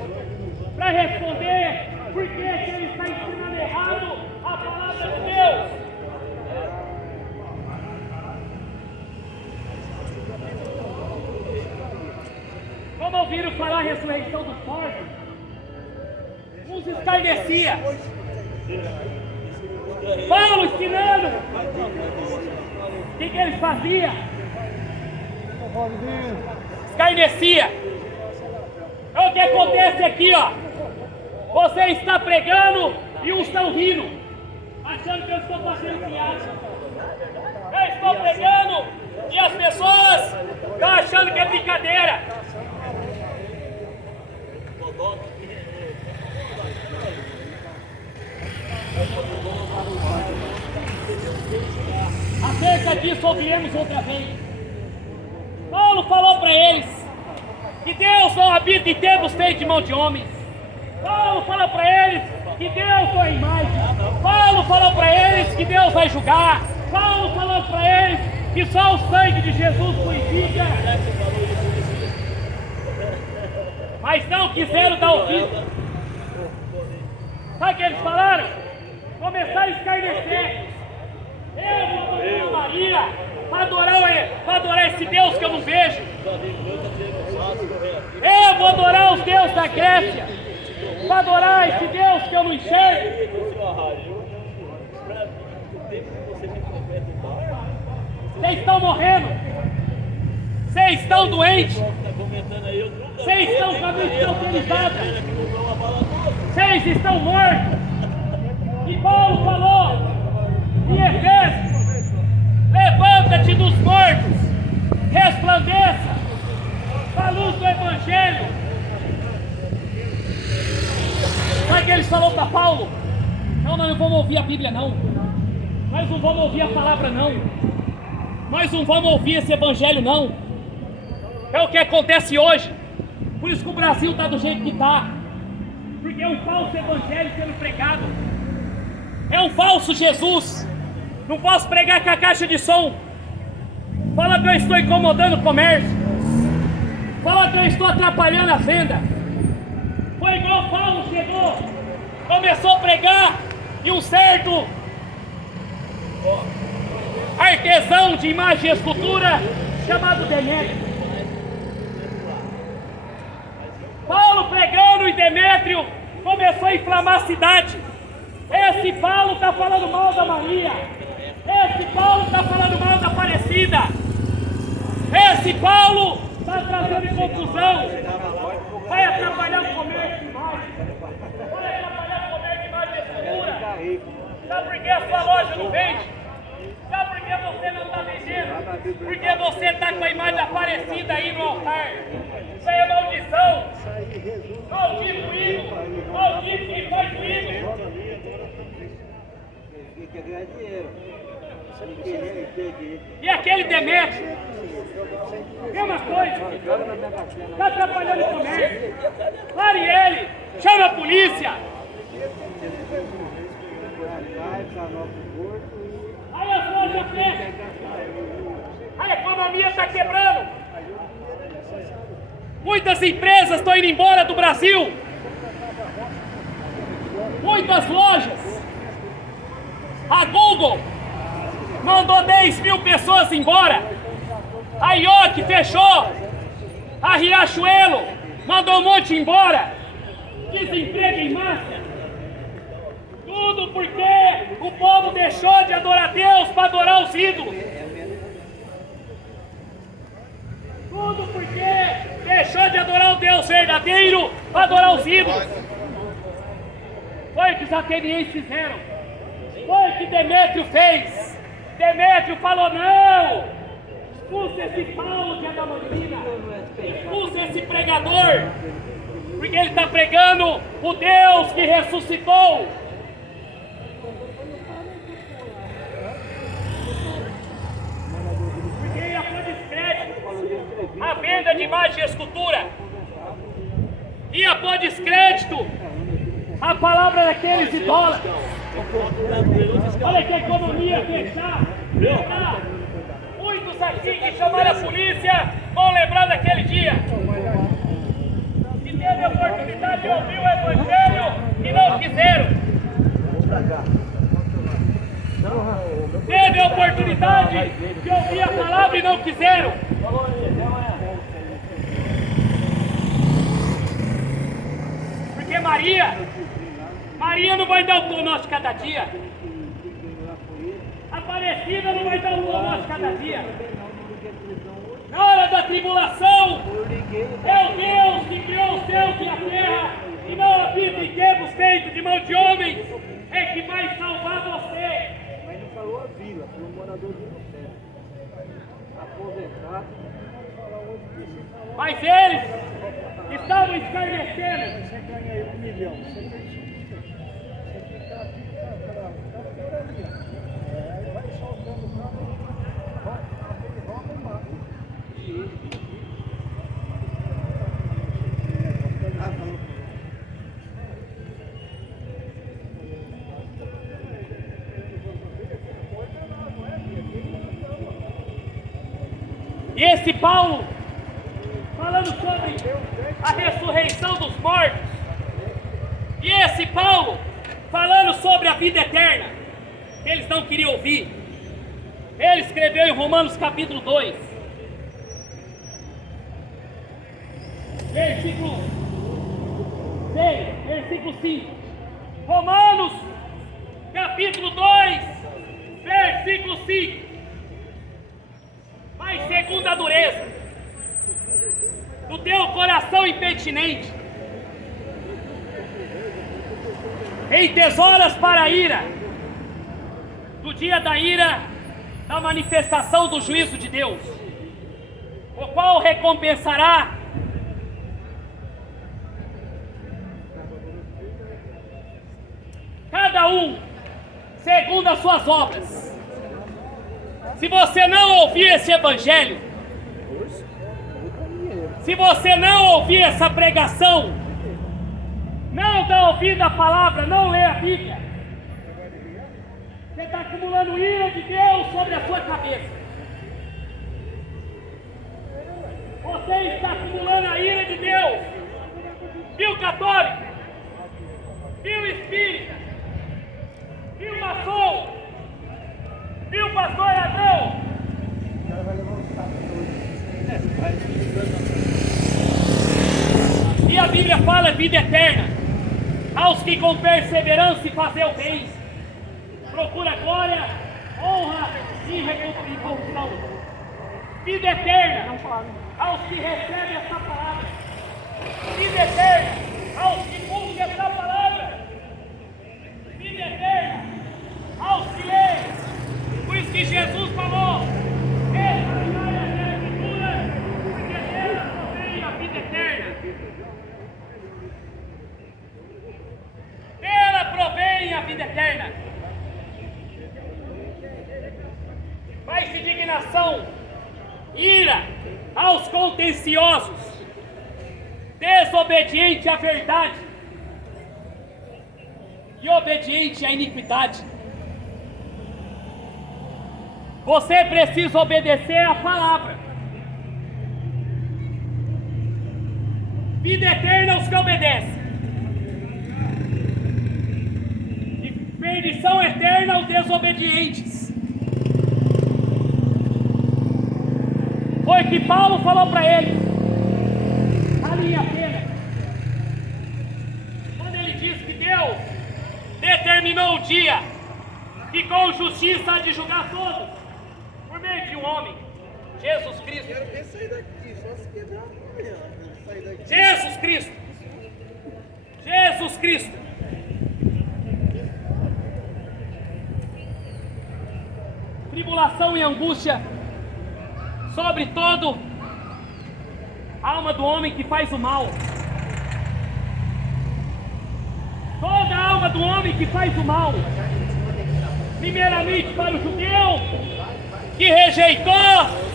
para responder por que ele está ensinando errado a palavra de Deus. Como ouviram falar a ressurreição dos mortos, uns escarneciam. Paulo ensinando. O que eles faziam? Escarnecia. É o que acontece aqui, ó. Você está pregando e uns estão rindo, achando que eu estou fazendo piada. Eu estou pregando e as pessoas estão achando que é brincadeira. Acerca disso ouviremos outra vez. Paulo falou para eles que Deus não habita em templos feitos de mão de homens. Paulo falou para eles que Deus não é imagem. Paulo falou para eles que Deus vai julgar. Paulo falou para eles que só o sangue de Jesus purifica. Mas não quiseram dar ouvido. Sabe o que eles falaram? Começaram a escarnecer. Eu vou adorar Maria para adorar esse Deus que eu não vejo. Eu vou adorar os deuses da Grécia para adorar esse Deus que eu não enxergo. Vocês estão morrendo. Vocês estão doentes. Vocês estão com a mente autorizada. Vocês estão mortos. E Paulo falou em Efésios: levanta-te dos mortos, resplandeça a luz do Evangelho. Sabe o que eles falaram para Paulo? Não, não vamos ouvir a Bíblia não. Nós não vamos ouvir a palavra não. Nós não vamos ouvir esse Evangelho não. É o que acontece hoje. Por isso que o Brasil está do jeito que está. Porque é um falso Evangelho sendo pregado. É um falso Jesus. Não posso pregar com a caixa de som. Fala que eu estou incomodando o comércio. Fala que eu estou atrapalhando a venda. Foi igual Paulo chegou, começou a pregar e um certo artesão de imagem e escultura chamado Demétrio. Paulo pregando e Demétrio começou a inflamar a cidade. Esse Paulo está falando mal da Maria. Esse Paulo está falando mal da Aparecida. Esse Paulo está trazendo confusão. Vai atrapalhar o comércio de imagem. Vai atrapalhar o comércio de imagem e escultura. Sabe por que a sua loja não vende? Sabe por que você não está vendendo? Porque você está com a imagem Aparecida aí no altar. Isso aí é maldição. Maldito ídolo. Maldito que faz o ídolo. E aquele Demétrio Mesma coisa. Está atrapalhando o comércio. Pare ele. Chama a polícia. Aí as lojas fecham. A economia está quebrando. Muitas empresas estão indo embora do Brasil. Muitas lojas. A Google mandou 10 mil pessoas embora. A Ioki fechou. A Riachuelo mandou um monte embora. Desemprego em massa. Tudo porque o povo deixou de adorar Deus para adorar os ídolos. Tudo porque deixou de adorar o Deus verdadeiro para adorar os ídolos. Foi o que os atenienses fizeram. Foi o que Demétrio fez. Demétrio falou: não, expulsa esse Paulo de Adamantina, expulsa esse pregador, porque ele está pregando o Deus que ressuscitou. Porque ia pôr descrédito a venda de imagem e escultura, ia pôr descrédito a palavra daqueles idólatras. Olha que a economia fechar. Muitos aqui que chamaram a polícia vão lembrar daquele dia. Que teve a oportunidade de ouvir o Evangelho e não quiseram. Teve a oportunidade de ouvir a palavra e não quiseram. Porque Maria não vai dar o pão nosso de cada dia. Aparecida não vai dar o pão nosso de cada dia. Na hora da tribulação, é o Deus que criou os céus e a terra, e não habita em tempos feitos de mão de homens, é que vai salvar você. Mas não falou a vila, falou morador de Inocêncio. Aposentado. Mas eles estavam escarnecendo. Você ganha aí 1 milhão, você tem 5 milhões. Você fica aqui, tá por ali. Aí vai soltando o carro, rouba e mata. E esse Paulo, falando sobre a ressurreição dos mortos, e esse Paulo, falando sobre a vida eterna, eles não queriam ouvir. Ele escreveu em Romanos capítulo 2, versículo 6, versículo 5. Romanos capítulo 2, versículo 5. Mas segundo a dureza do teu coração impertinente, em tesouras para a ira, do dia da ira, da manifestação do juízo de Deus, o qual recompensará cada um segundo as suas obras. Se você não ouvir esse evangelho, se você não ouvir essa pregação, não dá ouvido à palavra, não lê a Bíblia, você está acumulando ira de Deus sobre a sua cabeça. Você está acumulando a ira de Deus. Viu, católico? Viu, espírita? Viu, maçom? Viu, pastor ladrão? E a Bíblia fala vida eterna aos que com perseverança e fazer o bem procura glória, honra e recompensa. Vida eterna aos que recebem essa palavra. Vida eterna aos que buscam essa palavra. Vida eterna aos que leem. Por isso que Jesus falou: examinar a Escritura, porque dela provém a vida eterna. Dela provém a vida eterna. Mas indignação ira aos contenciosos, desobediente à verdade e obediente à iniquidade. Você precisa obedecer à palavra. Vida eterna aos que obedecem, e perdição eterna aos desobedientes. Foi que Paulo falou para ele, ali a pena, quando ele disse que Deus determinou o dia que com justiça há de julgar todos, por meio de um homem, Jesus Cristo. Quero ver sair daqui, só se quebrar amanhã. Sair daqui. Jesus Cristo. Jesus Cristo. Tribulação e angústia sobre todo a alma do homem que faz o mal. Toda a alma do homem que faz o mal. Primeiramente para o judeu que rejeitou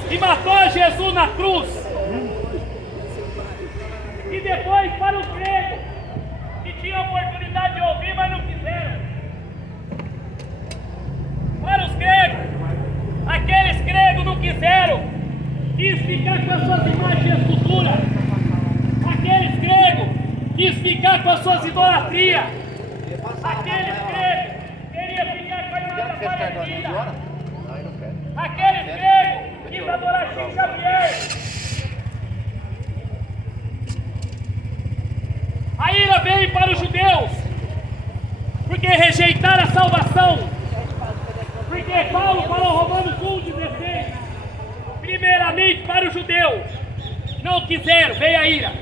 e matou Jesus na cruz. E depois para os gregos que tinham a oportunidade de ouvir, mas não quiseram. Para os gregos, aqueles gregos não quiseram, quis ficar com as suas imagens de escultura. Aqueles gregos quis ficar com as suas idolatrias. Aqueles gregos queriam ficar com a imagem parecida. Aqueles gregos quis adorar Chico Xavier. A ira veio para os judeus, porque rejeitaram a salvação. Porque Paulo falou, Romanos 1,16, primeiramente para os judeus, não quiseram, veio a ira.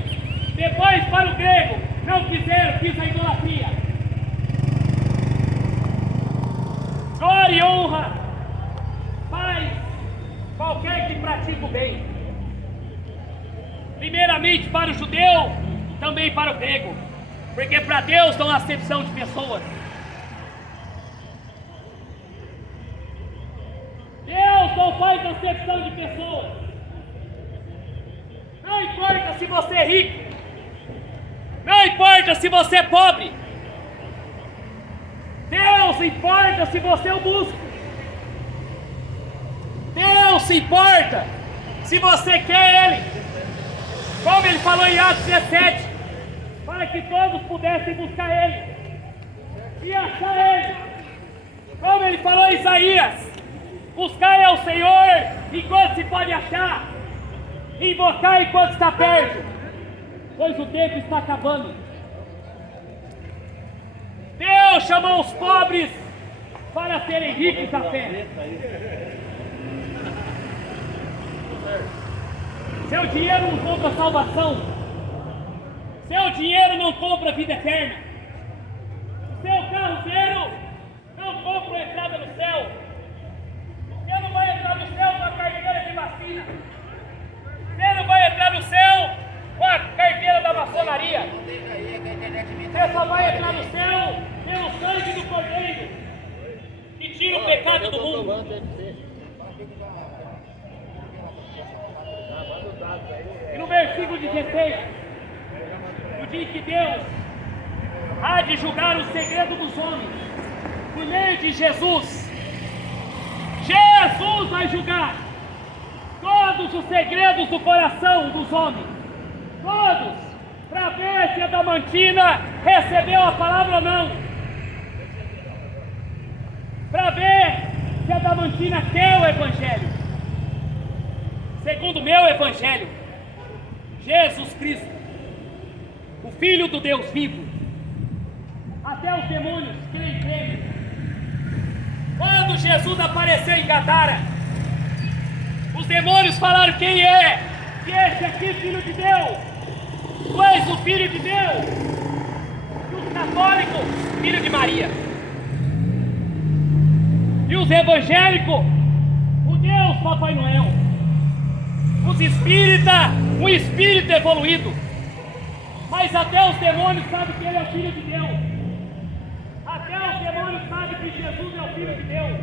Depois para o grego, não quiseram, quis a idolatria. Glória e honra faz qualquer que pratica o bem. Primeiramente para o judeu, também para o grego, porque para Deus não há acepção de pessoas. Deus não faz acepção de pessoas. Não importa se você é rico, não importa se você é pobre, Deus importa se você o busca. Deus se importa se você quer Ele, como Ele falou em Atos 17, para que todos pudessem buscar Ele e achar Ele, como Ele falou em Isaías, buscai ao Senhor enquanto se pode achar, invocar enquanto está perto, pois o tempo está acabando. Deus chamou os pobres para serem ricos da fé. Seu dinheiro não compra salvação. Seu dinheiro não compra vida eterna. Seu carro zero não compra a entrada no céu. Você não vai entrar no céu com a carteira de vacina. Você não vai entrar no céu com a carteira da maçonaria. Você só vai entrar no céu pelo sangue do Cordeiro, que tira o pecado do mundo. E no versículo 16, no dia que Deus há de julgar o segredo dos homens, por meio de Jesus, Jesus vai julgar todos os segredos do coração dos homens, todos, para ver se a Adamantina recebeu a palavra ou não, para ver se a Adamantina quer o Evangelho. Segundo o meu Evangelho, Jesus Cristo, o Filho do Deus vivo, até os demônios creem nele. Quando Jesus apareceu em Gadara, os demônios falaram: quem é? Que esse aqui, Filho de Deus? Tu és o Filho de Deus. E os católicos, Filho de Maria. E os evangélicos, o Deus Papai Noel. Os espíritas, um espírito evoluído. Mas até os demônios sabem que ele é o Filho de Deus. Até os demônios sabem que Jesus é o Filho de Deus.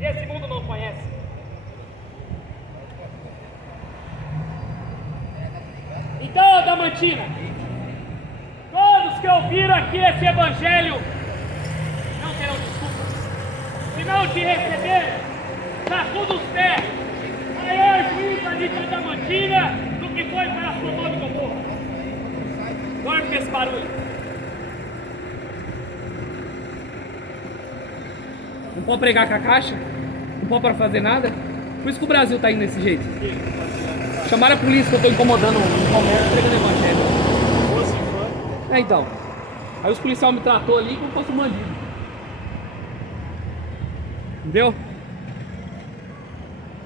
E esse mundo não conhece. Adamantina, todos que ouviram aqui esse evangelho não terão desculpa. Se não te receber, sacuda os pés. Maior juízo ali para Adamantina do que foi para Sodoma e Gomorra. Dorme com esse barulho. Não pode pregar com a caixa? Não pode para fazer nada? Por isso que o Brasil tá indo desse jeito. Chamaram a polícia que eu tô incomodando o comércio pregando evangelho. Então. Aí os policiais me tratou ali como se fosse um bandido. Entendeu?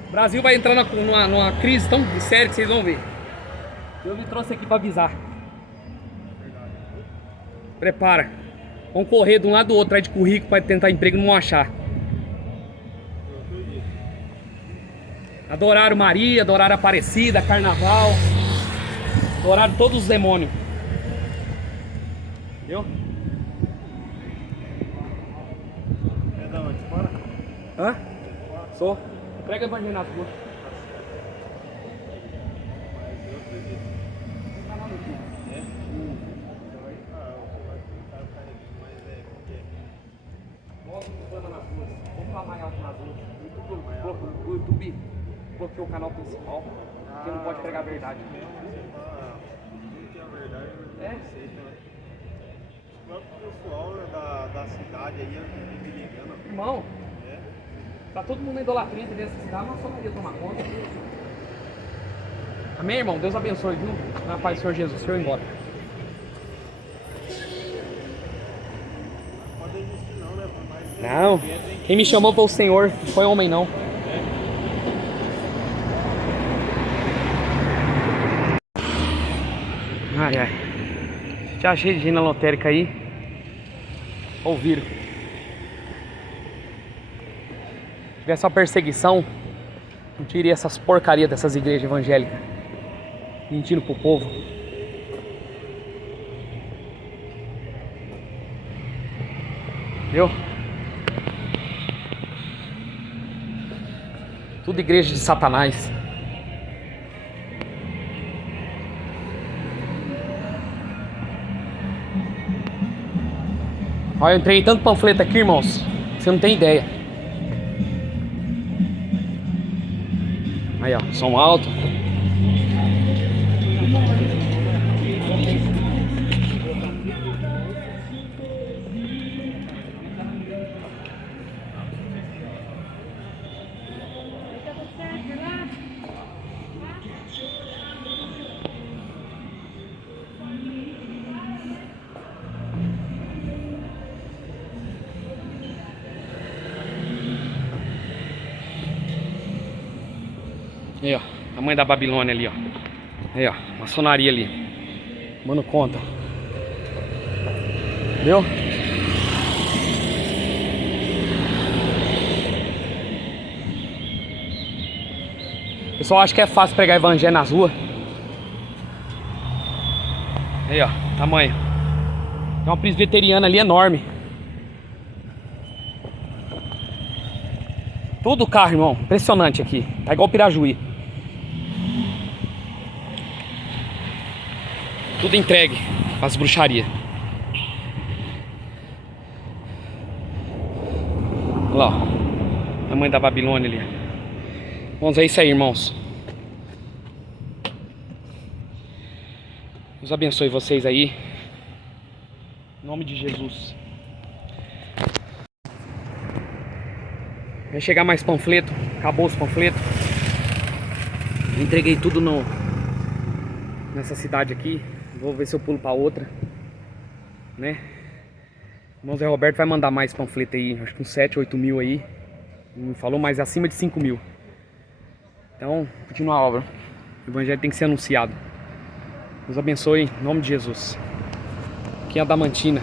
O Brasil vai entrar numa crise tão séria que vocês vão ver. Eu me trouxe aqui pra avisar. Prepara. Vão correr de um lado do outro atrás de currículo pra tentar emprego e não achar. Adoraram Maria, adoraram Aparecida, Carnaval. Adoraram todos os demônios. Entendeu? É da onde? Fora? Hã? Sou. Prega evangelho na rua. Mostra o programa nas ruas. Vamos falar mais alto nas ruas. O YouTube bloqueou o canal principal. Porque não pode pregar a verdade. É? O próprio pessoal da cidade aí, me ligando. Irmão, tá todo mundo na idolatria dessa cidade, mas só Maria tomar conta. Amém, irmão? Deus abençoe, viu? Na paz do Senhor Jesus. Deixa eu ir embora. Não pode existir não, né? Por mais que Não, quem me chamou foi o Senhor, não foi homem não. Ai, ai. Já achei de gente na lotérica aí. Ouviram. Se tivesse uma perseguição, não tiraria essas porcarias dessas igrejas evangélicas. Mentindo pro povo. Viu? Tudo igreja de Satanás. Olha, eu entrei em tanto panfleto aqui, irmãos. Você não tem ideia. Aí, ó, som alto. Aí, ó, a mãe da Babilônia ali, ó. Aí, ó, maçonaria ali. Mano, conta. Entendeu? O pessoal acha que é fácil pregar evangelho nas ruas. Aí, ó, tamanho. Tem uma presbiteriana ali enorme. Tudo carro, irmão. Impressionante aqui. Tá igual Pirajuí. Tudo entregue as bruxarias. Olha lá, ó. A mãe da Babilônia ali. Vamos ver isso aí, irmãos. Deus abençoe vocês aí. Em nome de Jesus. Vai chegar mais panfleto. Acabou os panfletos. Entreguei tudo nessa cidade aqui. Vou ver se eu pulo pra outra, né? O irmão Zé Roberto vai mandar mais panfleto aí. Acho que uns 7, 8 mil aí. Não me falou, mas acima de 5 mil. Então, continua a obra. O evangelho tem que ser anunciado. Deus abençoe em nome de Jesus. Aqui é Adamantina.